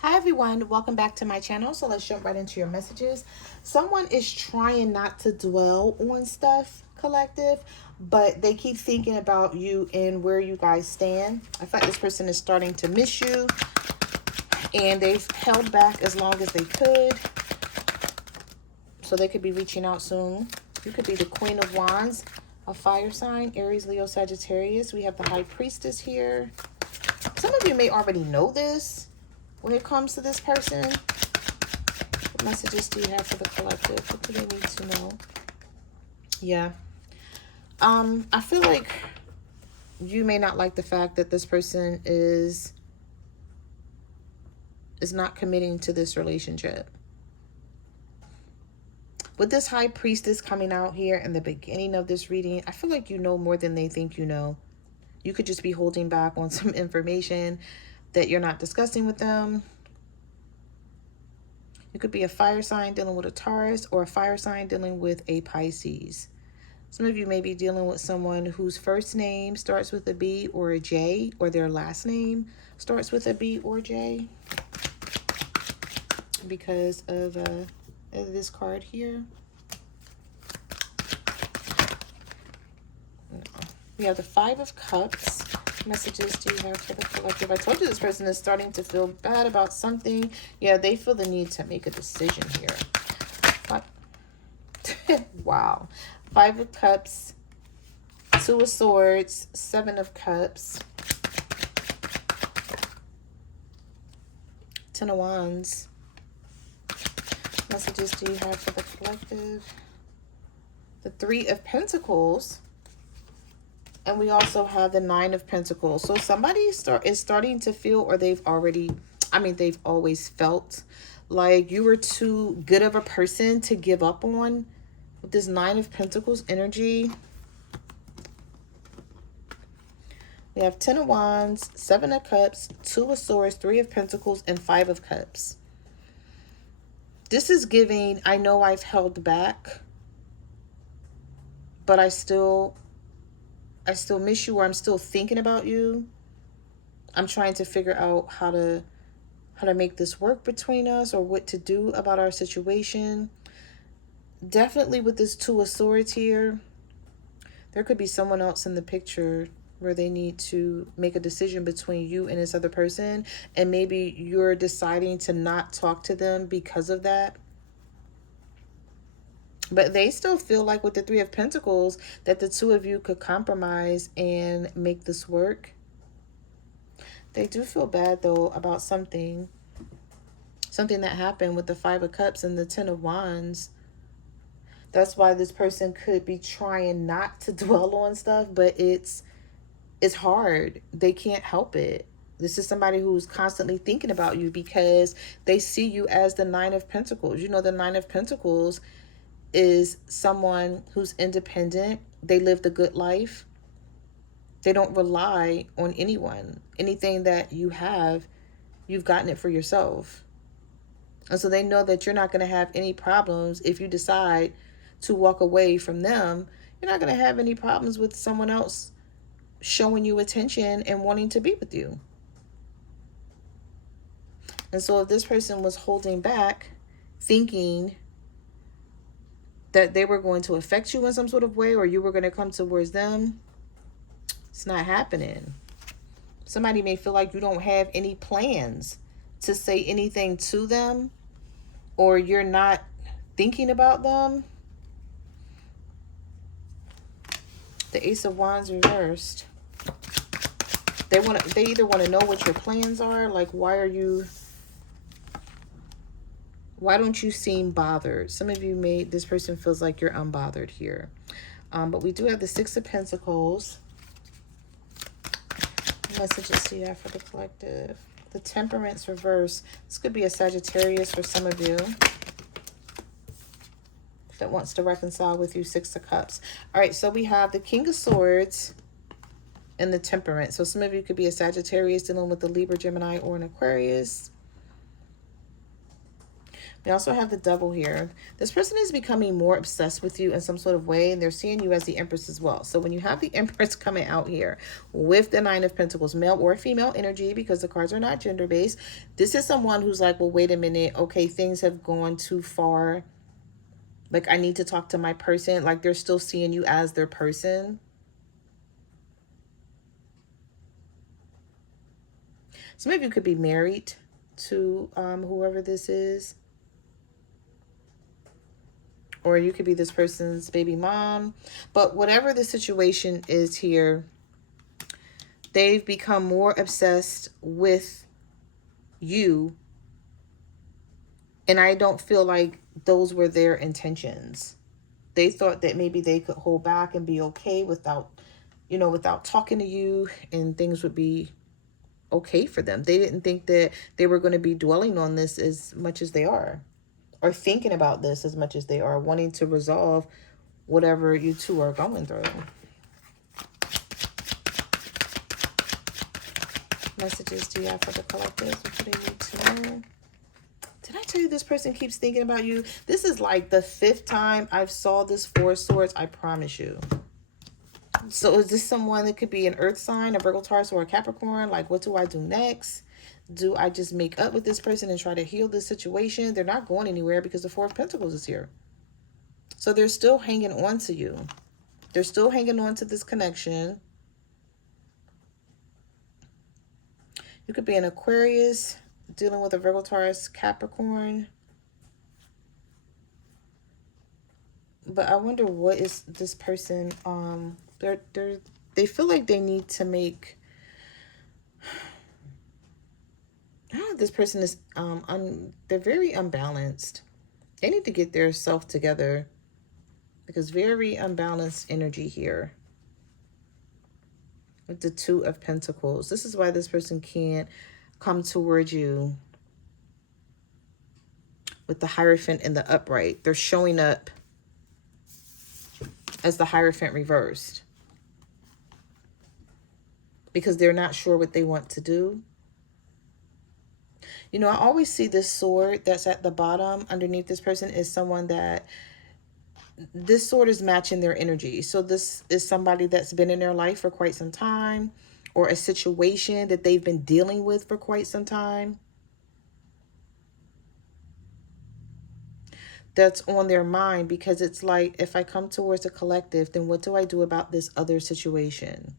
Hi everyone, welcome back to my channel. So let's jump right into your messages. Someone is trying not to dwell on stuff, collective, but they keep thinking about you and where you guys stand. I feel like this person is starting to miss you and they've held back as long as they could. So they could be reaching out soon. You could be the Queen of Wands, a fire sign, Aries, Leo, Sagittarius. We have the High Priestess here. Some of you may already know this. When it comes to this person, what messages do you have for the collective? What do they need to know? Yeah. I feel like you may not like the fact that this person is not committing to this relationship. With this High Priestess coming out here in the beginning of this reading, I feel like you know more than they think you know. You could just be holding back on some information that you're not discussing with them. You could be a fire sign dealing with a Taurus or a fire sign dealing with a Pisces. Some of you may be dealing with someone whose first name starts with a B or a J, or their last name starts with a B or J, because of this card here. We have the Five of Cups. What messages do you have for the collective? I told you this person is starting to feel bad about something. Yeah, they feel the need to make a decision here. Wow. Five of Cups, Two of Swords, Seven of Cups, Ten of Wands. Messages do you have for the collective? The Three of Pentacles. And we also have the Nine of Pentacles. So somebody is starting to feel, or they've always felt like you were too good of a person to give up on. With this Nine of Pentacles energy, we have Ten of Wands, Seven of Cups, Two of Swords, Three of Pentacles, and Five of Cups. This is giving, I know I've held back, but I still miss you, or I'm still thinking about you. I'm trying to figure out how to make this work between us, or what to do about our situation. Definitely with this Two of Swords here, there could be someone else in the picture where they need to make a decision between you and this other person, and maybe you're deciding to not talk to them because of that. But they still feel like with the Three of Pentacles that the two of you could compromise and make this work. They do feel bad though about something that happened with the Five of Cups and the Ten of Wands. That's why this person could be trying not to dwell on stuff, but it's hard. They can't help it. This is somebody who's constantly thinking about you because they see you as the Nine of Pentacles. You know, the Nine of Pentacles is someone who's independent. They live the good life. They don't rely on anyone. Anything that you have, you've gotten it for yourself. And so they know that you're not going to have any problems if you decide to walk away from them. You're not going to have any problems with someone else showing you attention and wanting to be with you. And so if this person was holding back, thinking that they were going to affect you in some sort of way, or you were going to come towards them, it's not happening. Somebody may feel like you don't have any plans to say anything to them, or you're not thinking about them. The Ace of Wands reversed. They either want to know what your plans are, like why don't you seem bothered? Some of you this person feels like you're unbothered here. But we do have the Six of Pentacles. What messages do you have for the collective? The Temperance reverse. This could be a Sagittarius for some of you that wants to reconcile with you. Six of Cups. All right, so we have the King of Swords and the Temperance. So some of you could be a Sagittarius dealing with the Libra, Gemini, or an Aquarius. We also have the Devil here. This person is becoming more obsessed with you in some sort of way, and they're seeing you as the Empress as well. So when you have the Empress coming out here with the Nine of Pentacles, male or female energy, because the cards are not gender-based, this is someone who's like, well, wait a minute. Okay, things have gone too far. Like, I need to talk to my person. Like, they're still seeing you as their person. Some of you could be married to whoever this is. Or you could be this person's baby mom. But whatever the situation is here, they've become more obsessed with you. And I don't feel like those were their intentions. They thought that maybe they could hold back and be okay without, you know, without talking to you, and things would be okay for them. They didn't think that they were going to be dwelling on this as much as they are, or thinking about this as much as they are, wanting to resolve whatever you two are going through. Messages do you have for the collectors? What do they need to know? Did I tell you this person keeps thinking about you? This is like the 5th time I've saw this Four of Swords, I promise you. So is this someone that could be an earth sign, a Virgo, Taurus, or a Capricorn? Like, what do I do next? Do I just make up with this person and try to heal this situation? They're not going anywhere because the Four of Pentacles is here. So they're still hanging on to you. They're still hanging on to this connection. You could be an Aquarius dealing with a Virgo, Taurus, Capricorn. But I wonder, what is this person, they feel like they need to make, I don't know, this person is, they're very unbalanced. They need to get their self together, because very unbalanced energy here with the Two of Pentacles. This is why this person can't come towards you with the Hierophant and the Upright. They're showing up as the Hierophant reversed because they're not sure what they want to do. You know, I always see this sword that's at the bottom underneath this person is someone that, this sword is matching their energy. So this is somebody that's been in their life for quite some time, or a situation that they've been dealing with for quite some time, that's on their mind, because it's like, if I come towards a collective, then what do I do about this other situation?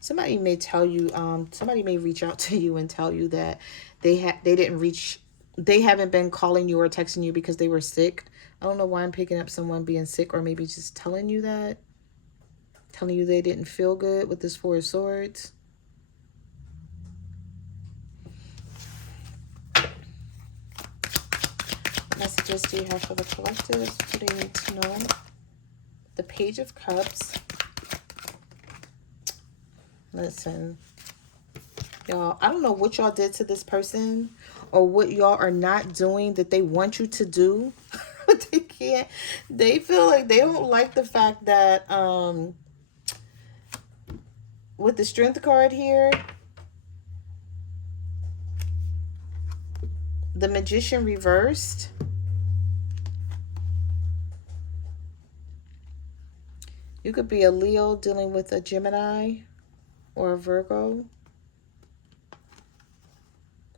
Somebody may tell you, somebody may reach out to you and tell you that they haven't been calling you or texting you because they were sick. I don't know why I'm picking up someone being sick, or maybe just telling you that. Telling you they didn't feel good with this Four of Swords. What messages do you have for the collective? What do they need to know? The Page of Cups. Listen, y'all, I don't know what y'all did to this person, or what y'all are not doing that they want you to do. But they can't. They feel like they don't like the fact that with the Strength card here, the Magician reversed. You could be a Leo dealing with a Gemini or a Virgo.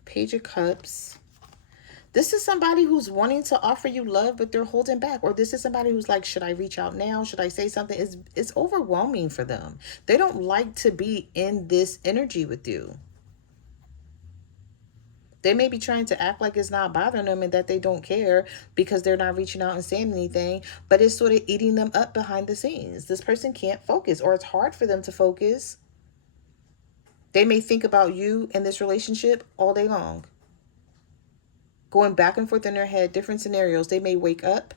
Page of Cups. This is somebody who's wanting to offer you love, but they're holding back. Or this is somebody who's like, should I reach out now? Should I say something? It's overwhelming for them. They don't like to be in this energy with you. They may be trying to act like it's not bothering them and that they don't care because they're not reaching out and saying anything, but it's sort of eating them up behind the scenes. This person can't focus, or it's hard for them to focus. They may think about you and this relationship all day long, going back and forth in their head, different scenarios. They may wake up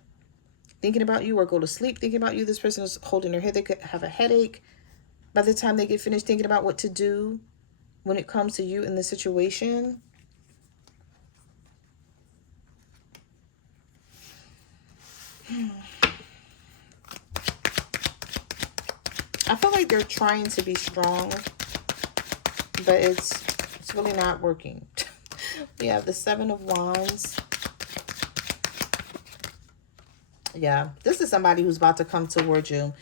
thinking about you, or go to sleep thinking about you. This person is holding their head. They could have a headache by the time they get finished thinking about what to do when it comes to you in the situation. I feel like they're trying to be strong. but it's really not working. We have the Seven of Wands. Yeah, this is somebody who's about to come towards you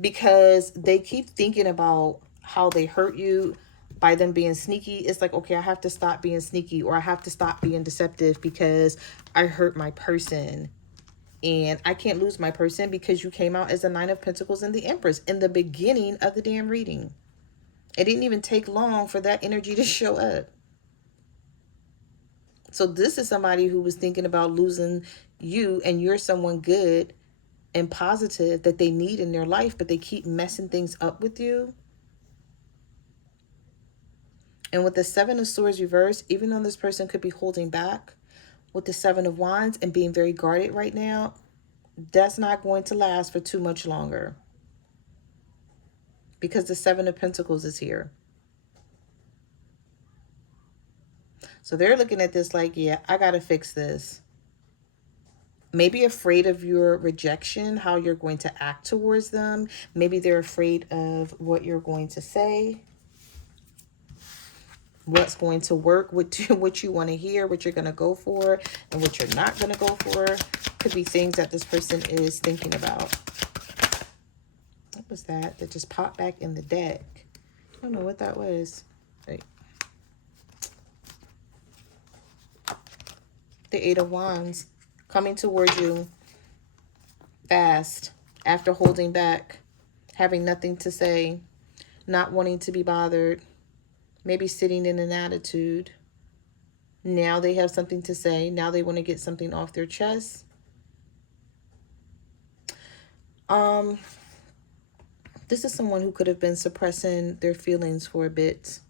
because they keep thinking about how they hurt you by them being sneaky. It's like, okay, I have to stop being sneaky, or I have to stop being deceptive because I hurt my person. And I can't lose my person because you came out as the Nine of Pentacles and the Empress in the beginning of the damn reading. It didn't even take long for that energy to show up. So this is somebody who was thinking about losing you, and you're someone good and positive that they need in their life, but they keep messing things up with you. And with the Seven of Swords reversed, even though this person could be holding back, with the Seven of Wands and being very guarded right now, that's not going to last for too much longer. Because the Seven of Pentacles is here. So they're looking at this like, yeah, I got to fix this. Maybe afraid of your rejection, how you're going to act towards them. Maybe they're afraid of what you're going to say, what's going to work, what you want to hear, what you're going to go for, and what you're not going to go for. Could be things that this person is thinking about. What was that just popped back in the deck? I don't know what that was. Right. The Eight of Wands coming towards you fast after holding back, having nothing to say, not wanting to be bothered, maybe sitting in an attitude. Now they have something to say. Now they want to get something off their chest. This is someone who could have been suppressing their feelings for a bit.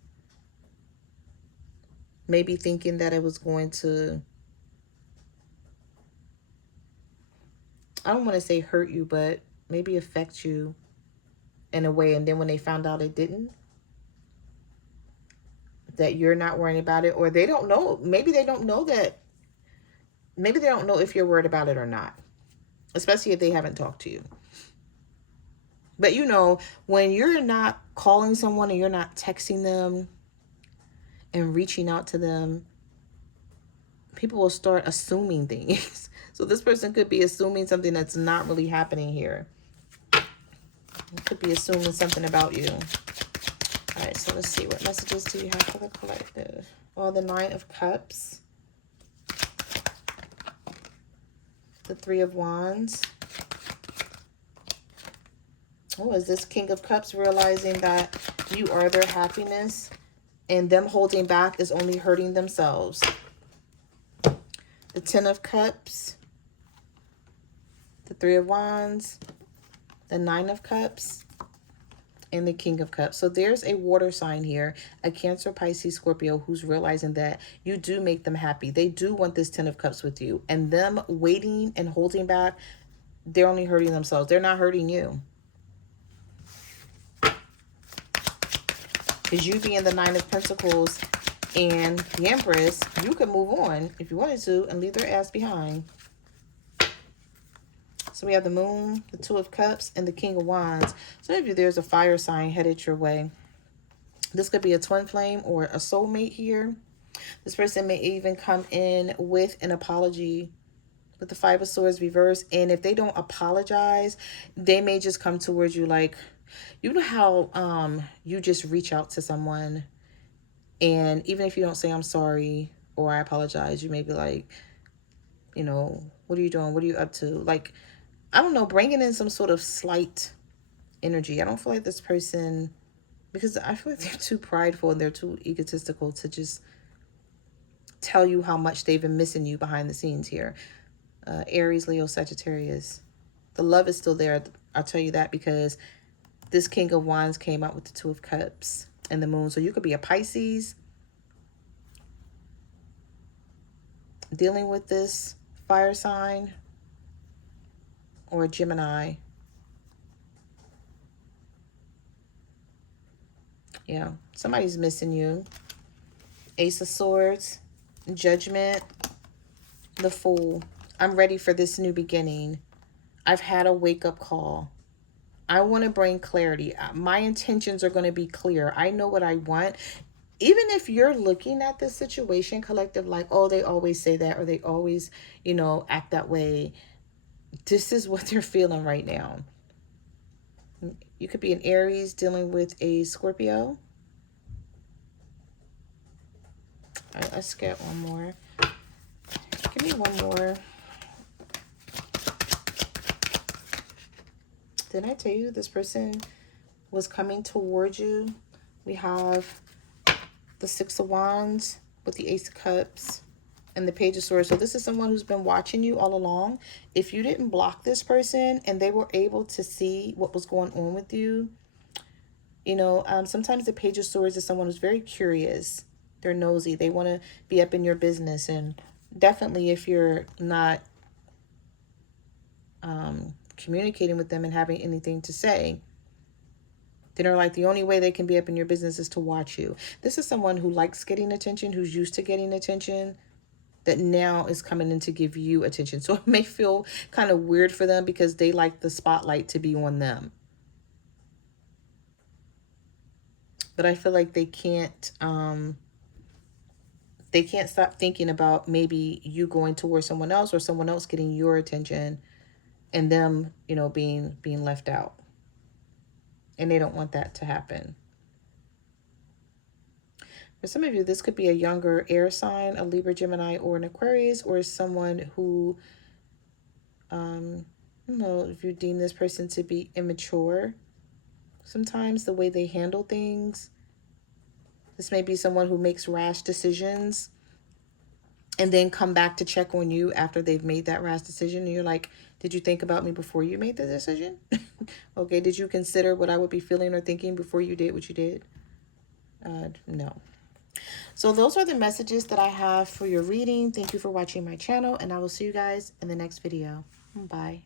Maybe thinking that it was going to, I don't want to say hurt you, but maybe affect you in a way. And then when they found out it didn't, that you're not worrying about it, or they don't know. Maybe they don't know that. Maybe they don't know if you're worried about it or not, especially if they haven't talked to you. But you know, when you're not calling someone and you're not texting them and reaching out to them, people will start assuming things. So this person could be assuming something that's not really happening here. It could be assuming something about you. All right, so let's see. What messages do you have for the collective? Well, the Nine of Cups. The Three of Wands. Oh, is this King of Cups realizing that you are their happiness and them holding back is only hurting themselves? The Ten of Cups. The Three of Wands. The Nine of Cups. And the King of Cups. So there's a water sign here, a Cancer, Pisces, Scorpio, who's realizing that you do make them happy. They do want this Ten of Cups with you. And them waiting and holding back, they're only hurting themselves. They're not hurting you. Because you being the Nine of Pentacles and the Empress, you could move on if you wanted to and leave their ass behind. So we have the Moon, the Two of Cups, and the King of Wands. So maybe there's a fire sign headed your way. This could be a twin flame or a soulmate here. This person may even come in with an apology with the Five of Swords reversed. And if they don't apologize, they may just come towards you like, you know how you just reach out to someone and even if you don't say I'm sorry or I apologize, you may be like, you know, what are you doing? What are you up to? Like, I don't know, bringing in some sort of slight energy. I don't feel like this person, because I feel like they're too prideful and they're too egotistical to just tell you how much they've been missing you behind the scenes here. Aries, Leo, Sagittarius. The love is still there. I'll tell you that because this King of Wands came out with the Two of Cups and the Moon. So you could be a Pisces dealing with this fire sign, or a Gemini. Yeah, somebody's missing you. Ace of Swords, Judgment, the Fool. I'm ready for this new beginning. I've had a wake-up call. I want to bring clarity. My intentions are going to be clear. I know what I want. even if you're looking at this situation, collective, like, oh, they always say that, or they always, you know, act that way, this is what they're feeling right now. You could be an Aries dealing with a Scorpio. All right, let's get one more. Give me one more. Did I tell you this person was coming towards you? We have the Six of Wands with the Ace of Cups and the Page of Swords. So this is someone who's been watching you all along. If you didn't block this person and they were able to see what was going on with you, you know, sometimes the Page of Swords is someone who's very curious. They're nosy. They want to be up in your business. And definitely if you're not communicating with them and having anything to say, then they're like, the only way they can be up in your business is to watch you. This is someone who likes getting attention, who's used to getting attention, that now is coming in to give you attention. So it may feel kind of weird for them because they like the spotlight to be on them. But I feel like they can't stop thinking about maybe you going towards someone else or someone else getting your attention and them, you know, being left out. And they don't want that to happen. For some of you, this could be a younger air sign, a Libra, Gemini, or an Aquarius, or someone who, you know, if you deem this person to be immature, sometimes the way they handle things. This may be someone who makes rash decisions and then come back to check on you after they've made that rash decision. And you're like, did you think about me before you made the decision? Okay, did you consider what I would be feeling or thinking before you did what you did? No. So those are the messages that I have for your reading. Thank you for watching my channel, and I will see you guys in the next video. Bye.